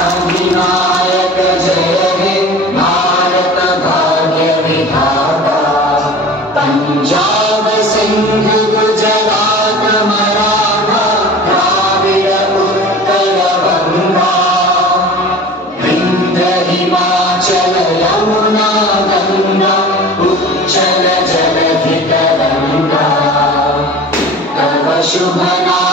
अधिनायक जय हे भारत भाग्य विधाता पंजाब सिंध गुजरात मराठा द्राविड़ उत्कल बंगा विंध्य हिमाचल यमुना गंगा उच्चल जलधि तरंगा तव शुभ नाम